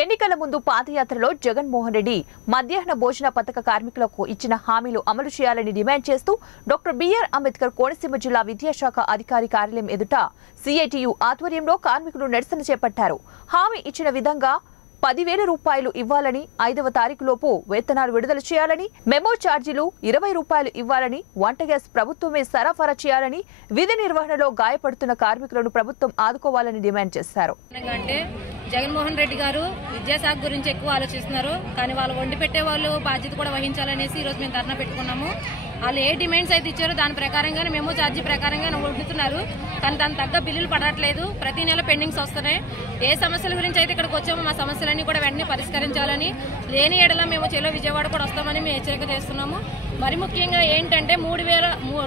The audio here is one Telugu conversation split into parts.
ఎన్నికల ముందు పాదయాత్రలో జగన్మోహన్ రెడ్డి మధ్యాహ్న భోజన పథక కార్మికులకు ఇచ్చిన హామీలు అమలు చేయాలని డిమాండ్ చేస్తూ డాక్టర్ బిఆర్ అంబేద్కర్ కోనసీమ జిల్లా విద్యాశాఖ అధికారి కార్యాలయం ఎదుట సిఐటియు ఆధ్వర్యంలో కార్మికులు నిరసన చేపట్టారు. హామీ ఇచ్చిన విధంగా 10,000 రూపాయలు ఇవ్వాలని, 5వ తారీఖులోపు వేతనాలు విడుదల చేయాలని, మెమో ఛార్జీలు 20 రూపాయలు ఇవ్వాలని, వంట గ్యాస్ ప్రభుత్వమే సరఫరా చేయాలని, విధి నిర్వహణలో గాయపడుతున్న కార్మికులను ప్రభుత్వం ఆదుకోవాలని డిమాండ్ చేశారు. జగన్మోహన్ రెడ్డి గారు విద్యాశాఖ గురించి ఎక్కువ ఆలోచిస్తున్నారు. కానీ వాళ్ళు వండి పెట్టే వాళ్ళు బాధ్యత కూడా వహించాలనేసి ఈరోజు మేము ధర్నా పెట్టుకున్నాము. వాళ్ళు ఏ డిమాండ్స్ అయితే ఇచ్చారో దాని ప్రకారంగానే మెమో ఛార్జీ ప్రకారంగానే వండుతున్నారు. కానీ దాని తగ్గ బిల్లులు పడట్లేదు. ప్రతి నెల పెండింగ్స్ వస్తున్నాయి. ఏ సమస్యల గురించి అయితే ఇక్కడికి వచ్చామో మా సమస్యలన్నీ కూడా వెంటనే పరిష్కరించాలని, లేని ఏడలా మేము చెలో విజయవాడ కూడా వస్తామని మేము హెచ్చరిక చేస్తున్నాము. మరి ముఖ్యంగా ఏంటంటే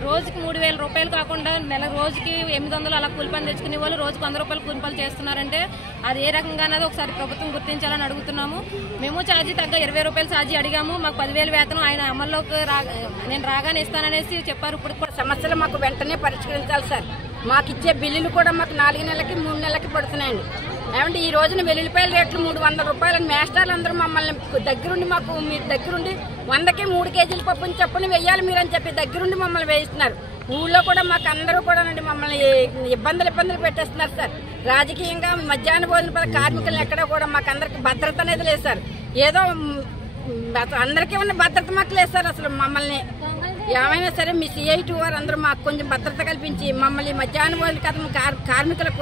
రోజుకి 3,000 రూపాయలు కాకుండా నెల రోజుకి 800 అలా కూలి పని తెచ్చుకునే వాళ్ళు రోజుకి 100 రూపాయలు కూలి పని చేస్తున్నారంటే అది ఏ రకంగానదో ఒకసారి ప్రభుత్వం గుర్తించాలని అడుగుతున్నాము. మేము ఛార్జీ తగ్గ 20 రూపాయలు ఛార్జీ అడిగాము. మాకు 10,000 వేతనం ఆయన అమల్లోకి నేను రాగానే ఇస్తాననేసి చెప్పారు. ఇప్పుడు కూడా సమస్యలు మాకు వెంటనే పరిష్కరించాలి సార్. మాకు ఇచ్చే బిల్లులు కూడా మాకు 4 నెలలకి 3 నెలలకి పడుతున్నాయండి. ఏమంటే ఈ రోజున వెల్లుల్లిపాయల రేట్లు 300 రూపాయలు. మేస్టర్లు అందరూ మమ్మల్ని దగ్గరుండి మాకు మీరు దగ్గరుండి 100కి 3 కేజీల పప్పుని చెప్పుని వెయ్యాలి మీరు అని చెప్పి దగ్గరుండి మమ్మల్ని వేయిస్తున్నారు. ఊళ్ళో కూడా మాకు అందరూ కూడా మమ్మల్ని ఇబ్బందులు పెట్టేస్తున్నారు సార్. రాజకీయంగా మధ్యాహ్న భోజన కార్మికులను ఎక్కడ కూడా మాకు అందరికి భద్రత అనేది లేదు సార్. ఏదో అందరికీ ఉన్న భద్రత మాకు లేదు సార్. అసలు మమ్మల్ని ఏమైనా సరే మీ సిఐటి వారు అందరూ మాకు కొంచెం భద్రత కల్పించి మమ్మల్ని మధ్యాహ్న భోజన కార్మికులకు